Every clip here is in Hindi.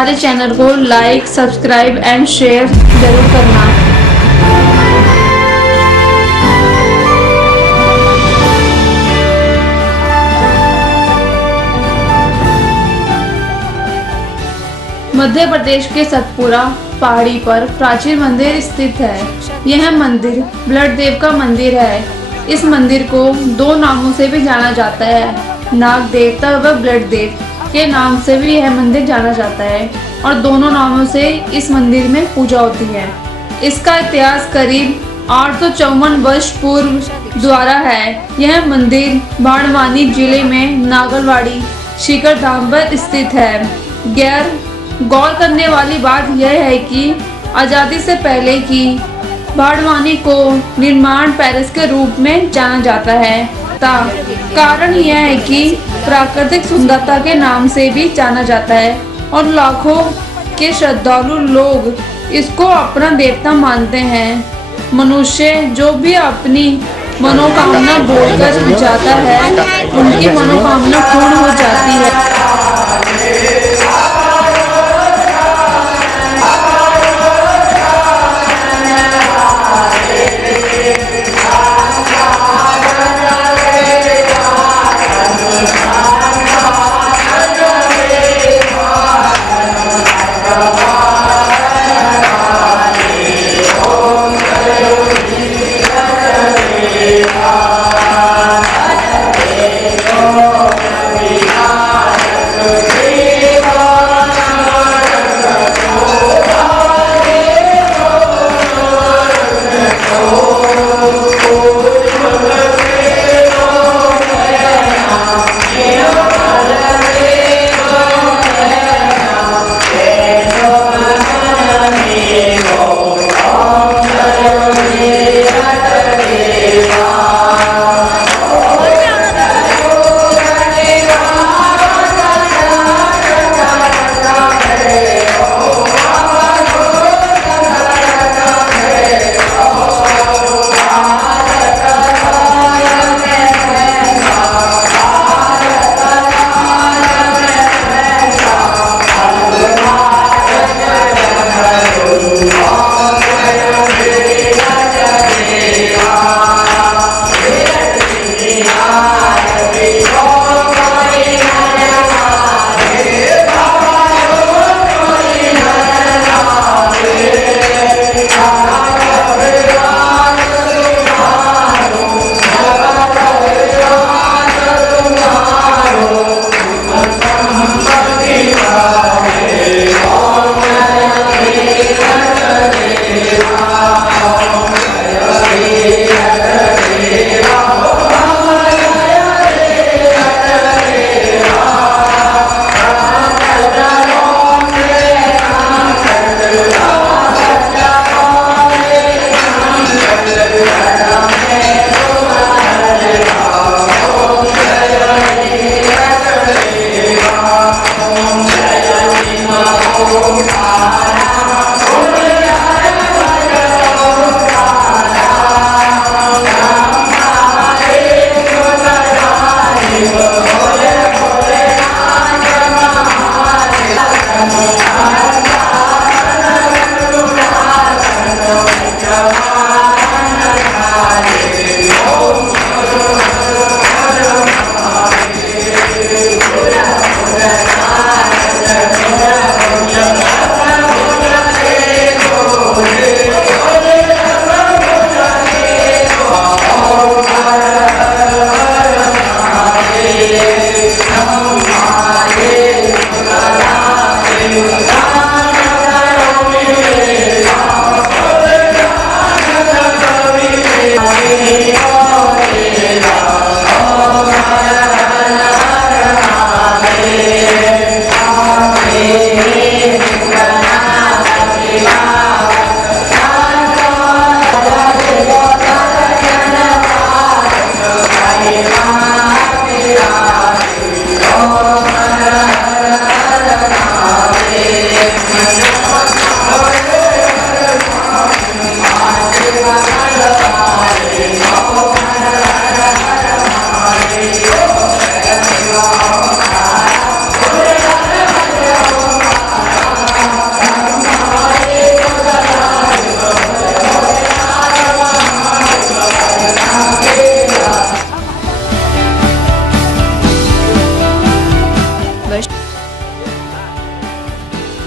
हमारे चैनल को लाइक, सब्सक्राइब एंड शेयर जरूर करना। मध्य प्रदेश के सतपुरा पहाड़ी पर प्राचीन मंदिर स्थित है। यह मंदिर ब्लड देव का मंदिर है। इस मंदिर को दो नामों से भी जाना जाता है, नाग देवता व ब्लड देव के नाम से भी यह मंदिर जाना जाता है और दोनों नामों से इस मंदिर में पूजा होती है। इसका इतिहास करीब 854 वर्ष पूर्व द्वारा है। यह मंदिर बाड़वानी जिले में नागलवाड़ी शिखर धाम पर स्थित है। गौर करने वाली बात यह है कि आज़ादी से पहले की बाड़वानी को निर्माण पेरिस के रूप में जाना जाता है। कारण यह है कि प्राकृतिक सुंदरता के नाम से भी जाना जाता है और लाखों के श्रद्धालु लोग इसको अपना देवता मानते हैं। मनुष्य जो भी अपनी मनोकामना बोलकर जाता है, उनकी मनोकामना पूर्ण हो जाती है।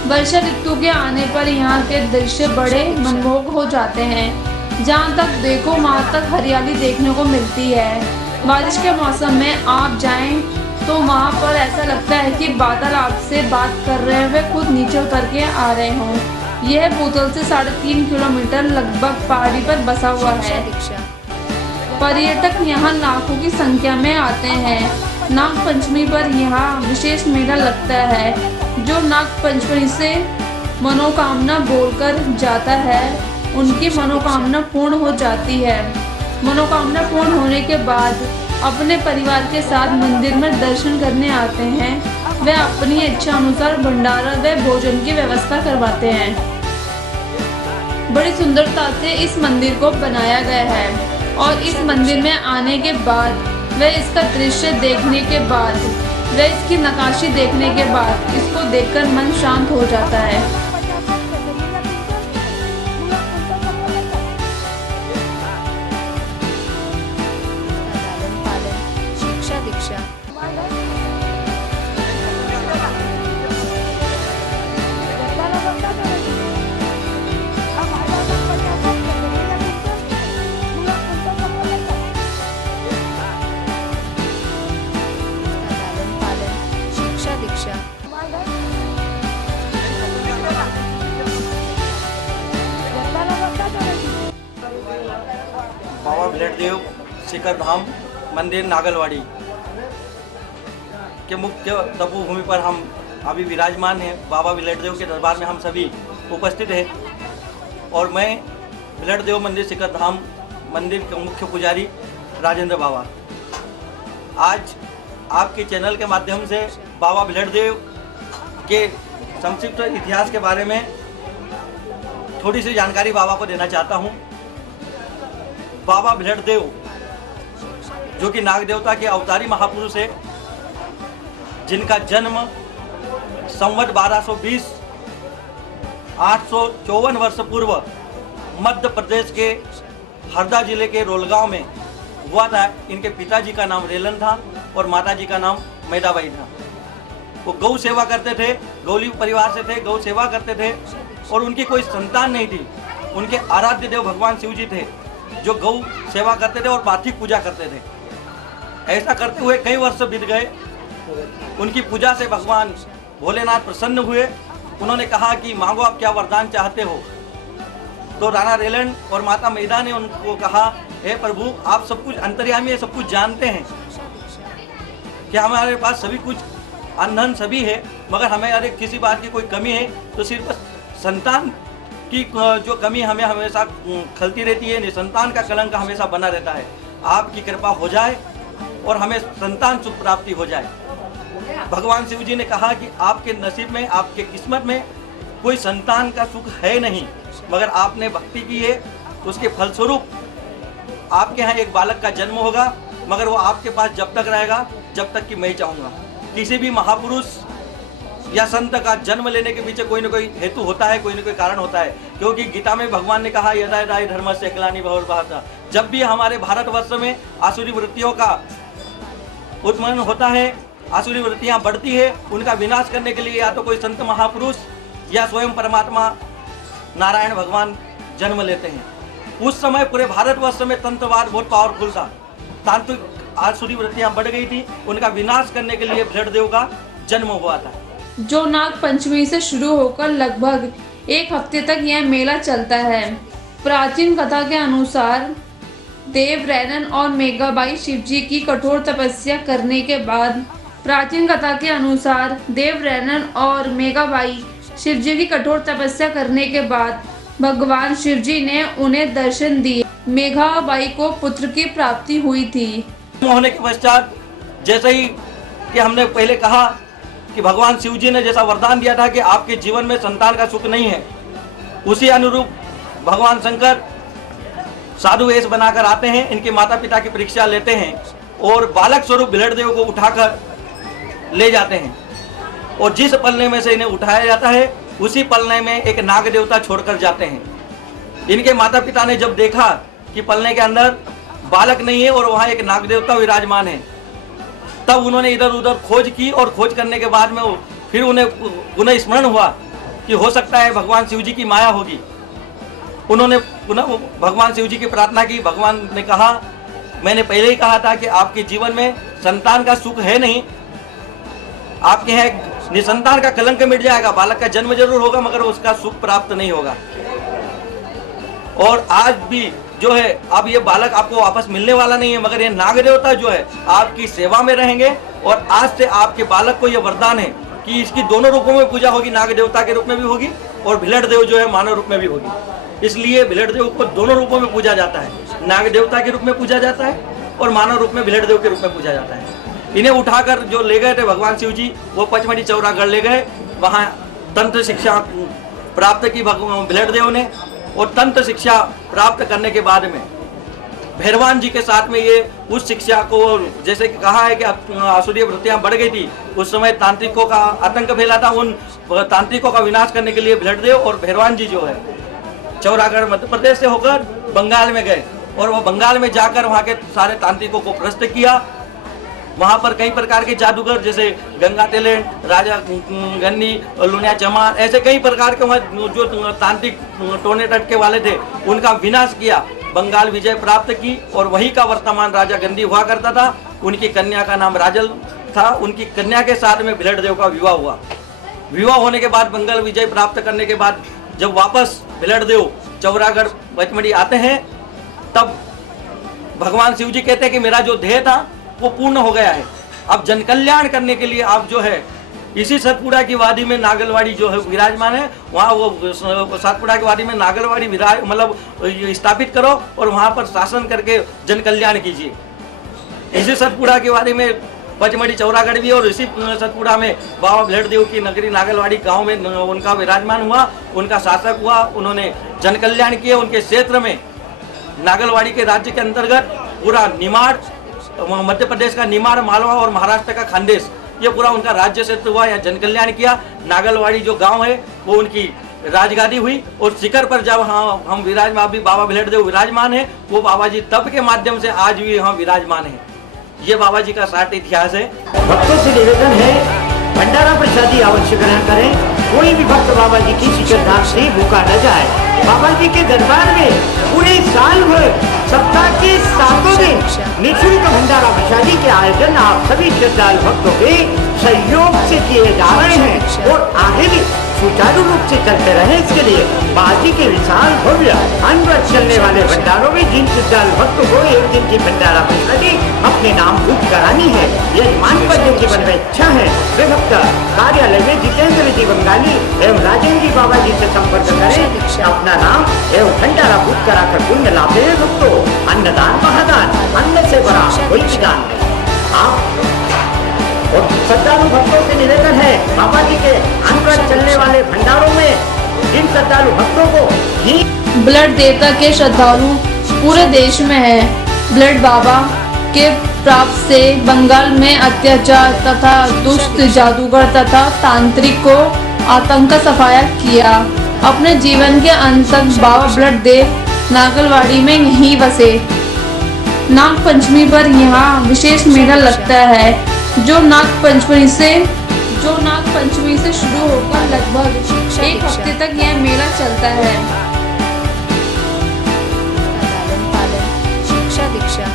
वर्षा ऋतु के आने पर यहाँ के दृश्य बड़े मनमोहक हो जाते हैं। जहाँ तक देखो वहाँ तक हरियाली देखने को मिलती है। बारिश के मौसम में आप जाएं तो वहाँ पर ऐसा लगता है कि बादल आपसे बात कर रहे हैं, वे खुद नीचे उतर के आ रहे हों। यह भूतल से 3.5 किलोमीटर लगभग पहाड़ी पर बसा हुआ है। पर्यटक यहाँ लाखों की संख्या में आते हैं। नाग पंचमी पर यहाँ विशेष मेला लगता है। जो नाग पंचमी से मनोकामना बोलकर जाता है, उनकी मनोकामना पूर्ण हो जाती है। मनोकामना पूर्ण होने के बाद अपने परिवार के साथ मंदिर में दर्शन करने आते हैं। वे अपनी इच्छा अनुसार भंडारा व भोजन की व्यवस्था करवाते हैं। बड़ी सुंदरता से इस मंदिर को बनाया गया है और इस मंदिर में आने के बाद व इसका दृश्य देखने के बाद व इसकी नक्काशी देखने के बाद इसको देखकर मन शांत हो जाता है। बाबा भिलटदेव शिखर धाम मंदिर नागलवाड़ी के मुख्य तपोभूमि पर हम अभी विराजमान हैं। बाबा भिलटदेव के दरबार में हम सभी उपस्थित हैं और मैं भिलटदेव मंदिर शिखर धाम मंदिर के मुख्य पुजारी राजेंद्र बाबा आज आपके चैनल के माध्यम से बाबा भिलटदेव के संक्षिप्त इतिहास के बारे में थोड़ी सी जानकारी बाबा को देना चाहता हूँ। बाबा भिलटदेव जो कि नाग देवता के अवतारी महापुरुष है, जिनका जन्म संवत 1220 854 वर्ष पूर्व मध्य प्रदेश के हरदा जिले के रोलगांव में हुआ था। इनके पिताजी का नाम रेलन था और माताजी का नाम मैदाबाई था। वो गौ सेवा करते थे, गौली परिवार से थे, गौ सेवा करते थे और उनकी कोई संतान नहीं थी। उनके आराध्य देव भगवान शिव जी थे जो गौ सेवा करते थे और पार्थिव पूजा करते थे। ऐसा करते हुए कई वर्ष बीत गए। उनकी पूजा से भगवान भोलेनाथ प्रसन्न हुए। उन्होंने कहा कि मांगो आप क्या वरदान चाहते हो। तो राणा रेलन और माता मैदा ने उनको कहा, हे प्रभु आप सब कुछ अंतर्यामी है, सब कुछ जानते हैं कि हमारे पास सभी कुछ अनधन सभी है, मगर हमें अरे किसी बात की कोई कमी है तो सिर्फ संतान की जो कमी हमें हमेशा खलती रहती है, निसंतान का कलंक हमेशा बना रहता है। आपकी कृपा हो जाए और हमें संतान सुख प्राप्ति हो जाए। भगवान शिव जी ने कहा कि आपके नसीब में, आपके किस्मत में कोई संतान का सुख है नहीं, मगर आपने भक्ति की है, उसके फलस्वरूप आपके यहाँ एक बालक का जन्म होगा, मगर वो आपके पास जब तक रहेगा जब तक कि मैं चाहूँगा। किसी भी महापुरुष या संत का जन्म लेने के पीछे कोई न कोई हेतु होता है, कोई न कोई कारण होता है, क्योंकि गीता में भगवान ने कहा यदा यदा धर्म से ग्लानि भवति। जब भी हमारे भारतवर्ष में आसुरी वृत्तियों का उत्पन्न होता है, आसुरी वृत्तियां बढ़ती है, उनका विनाश करने के लिए या तो कोई संत महापुरुष या स्वयं परमात्मा नारायण भगवान जन्म लेते हैं। उस समय पूरे भारतवर्ष में तंत्रवाद बहुत पावरफुल था, तांत्रिक आसुरी वृत्तियां बढ़ गई थी, उनका विनाश करने के लिए भिलटदेव का जन्म हुआ था। जो नाग पंचमी से शुरू होकर लगभग 1 हफ्ते तक यह मेला चलता है। प्राचीन कथा के अनुसार देव रैनन और मेघाबाई शिवजी की कठोर तपस्या करने के बाद प्राचीन कथा के अनुसार देव रैनन और मेघाबाई शिवजी की कठोर तपस्या करने के बाद भगवान शिवजी ने उन्हें दर्शन दिए। मेघाबाई को पुत्र की प्राप्ति हुई थी। होने के पश्चात जैसे ही कि हमने पहले कहा कि भगवान शिव जी ने जैसा वरदान दिया था कि आपके जीवन में संतान का सुख नहीं है, उसी अनुरूप भगवान शंकर साधु वेश बनाकर आते हैं, इनके माता पिता की परीक्षा लेते हैं और बालक स्वरूप भिलटदेव को उठाकर ले जाते हैं और जिस पलने में से इन्हें उठाया जाता है उसी पलने में एक नाग देवता छोड़कर जाते हैं। इनके माता पिता ने जब देखा कि पलने के अंदर बालक नहीं है और वहाँ एक नाग देवता विराजमान है, तब उन्होंने इधर उधर खोज की और खोज करने के बाद में फिर उन्हें पुनः स्मरण हुआ कि हो सकता है भगवान शिव जी की माया होगी। उन्होंने पुनः भगवान शिव जी की प्रार्थना की। भगवान ने कहा, मैंने पहले ही कहा था कि आपके जीवन में संतान का सुख है नहीं, आपके यहाँ निसंतान का कलंक मिट जाएगा, बालक का जन्म जरूर होगा मगर उसका सुख प्राप्त नहीं होगा। और आज भी जो है अब ये बालक आपको वापस मिलने वाला नहीं है, मगर ये नाग देवता जो है आपकी सेवा में रहेंगे। और आज से आपके बालक को ये वरदान है कि इसकी दोनों रूपों में पूजा होगी, नाग देवता के रूप में भी होगी और भिलट देव जो है मानव रूप में भी होगी। इसलिए भिलट देव को दोनों रूपों में पूजा जाता है, नाग देवता के रूप में पूजा जाता है और मानव रूप में भिलट देव के रूप में पूजा जाता है। इन्हें उठाकर जो ले गए थे भगवान शिव जी, वो पचमढ़ी चौरागढ़ ले गए। वहाँ तंत्र शिक्षा प्राप्त की भिलट देव ने, और तंत्र शिक्षा प्राप्त करने के बाद में भैरवान जी के साथ में ये उस शिक्षा को, जैसे कि कहा है कि आसुरी वृत्तियां बढ़ गई थी, उस समय तांत्रिकों का आतंक फैला था, उन तांत्रिकों का विनाश करने के लिए भिलट देव और भैरवान जी जो है चौरागढ़ मध्य प्रदेश से होकर बंगाल में गए और वो बंगाल में जाकर वहाँ के सारे तांत्रिकों को परास्त किया। वहाँ पर कई प्रकार के जादूगर जैसे गंगा टैलेंट, राजा गन्नी, लुनिया चमार, ऐसे कई प्रकार के वहाँ जो तांत्रिक टोने टटके वाले थे उनका विनाश किया, बंगाल विजय प्राप्त की। और वही का वर्तमान राजा गंदी हुआ करता था। उनकी कन्या का नाम राजल था। उनकी कन्या के साथ में भिलट देव का विवाह हुआ। विवाह होने के बाद बंगाल विजय प्राप्त करने के बाद जब वापस भिलट देव चौरागढ़ पचमढ़ी आते हैं, तब भगवान शिव जी कहते हैं कि मेरा जो ध्येय था वो पूर्ण हो गया है। अब जन कल्याण करने के लिए आप जो है इसी सतपुड़ा की वादी में नागलवाड़ी जो है विराजमान है, वहाँ वो सतपुड़ा की वादी में नागलवाड़ी मतलब स्थापित करो और वहाँ पर शासन करके जन कल्याण कीजिए। इसी सतपुड़ा की वादी में पचमढ़ी चौरागढ़ भी, और इसी सतपुड़ा में बाबा भिलट देव की नगरी नागलवाड़ी गांव में उनका विराजमान हुआ, उनका शासक हुआ। उन्होंने जन कल्याण किए। उनके क्षेत्र में नागलवाड़ी के राज्य के अंतर्गत पूरा निमाड़, मध्य प्रदेश का निमाड़, मालवा और महाराष्ट्र का खानदेश, ये पूरा उनका राज्य क्षेत्र हुआ, या जन कल्याण किया। नागलवाड़ी जो गांव है वो उनकी राजगादी हुई। और शिखर पर जब हम विराजमान, अभी बाबा भिलट देव विराजमान है, वो बाबा जी तप के माध्यम से आज भी यहाँ विराजमान है। ये बाबा जी का साठ इतिहास है। भक्तों से निवेदन है, भंडारा प्रसादी अवश्य ग्रहण करें। कोई भी भक्त बाबा जी की श्रद्धा से भूखा न जाए। बाबा जी के दरबार में पूरे साल भर सप्ताह के 7 दिन निःशुल्क भंडारा प्रसादी के आयोजन आप सभी श्रद्धालु भक्तों के सहयोग से किए जा रहे हैं और आगे भी सुचारू रूप से चलते रहे। इसके लिए बाजी के विशाल भव्य अनवरत चलने वाले भंडारों में जिन श्रद्धालु भक्तों को एक दिन की भंडारा प्रसादी अपने नाम बुक करानी है, यजमान पद के जीवन में इच्छा है, वे भक्त कार्यालय में जितेंद्र जी बंगाली एवं राजेंद्र जी बाबा जी से संपर्क करें। अपना नाम एवं भंडारा बुक कराकर पुण्य लाभ ले। भक्तों, अन्नदान महादान, अन्न से बड़ा कोई दान नहीं। आप और श्रद्धालु भक्तों से निवेदन है, बाबा जी के अनवरत चलने वाले भंडारों में जिन श्रद्धालु भक्तों को ही ब्लड देवता के श्रद्धालु पूरे देश में है। ब्लड बाबा के प्राप्त से बंगाल में अत्याचार तथा दुष्ट जादूगर तथा तांत्रिक को आतंक सफाया किया। अपने जीवन के अंत तक बाबा ब्लड देव नागलवाड़ी में यहीं बसे। नाग पंचमी पर यहाँ विशेष मेला लगता है, जो नाग पंचमी से शुरू होकर लगभग एक हफ्ते तक यह मेला चलता है। शिक्षा दीक्षा,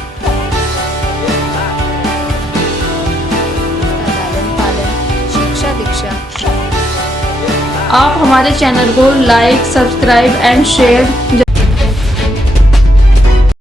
शिक्षा दीक्षा। आप हमारे चैनल को लाइक, सब्सक्राइब एंड शेयर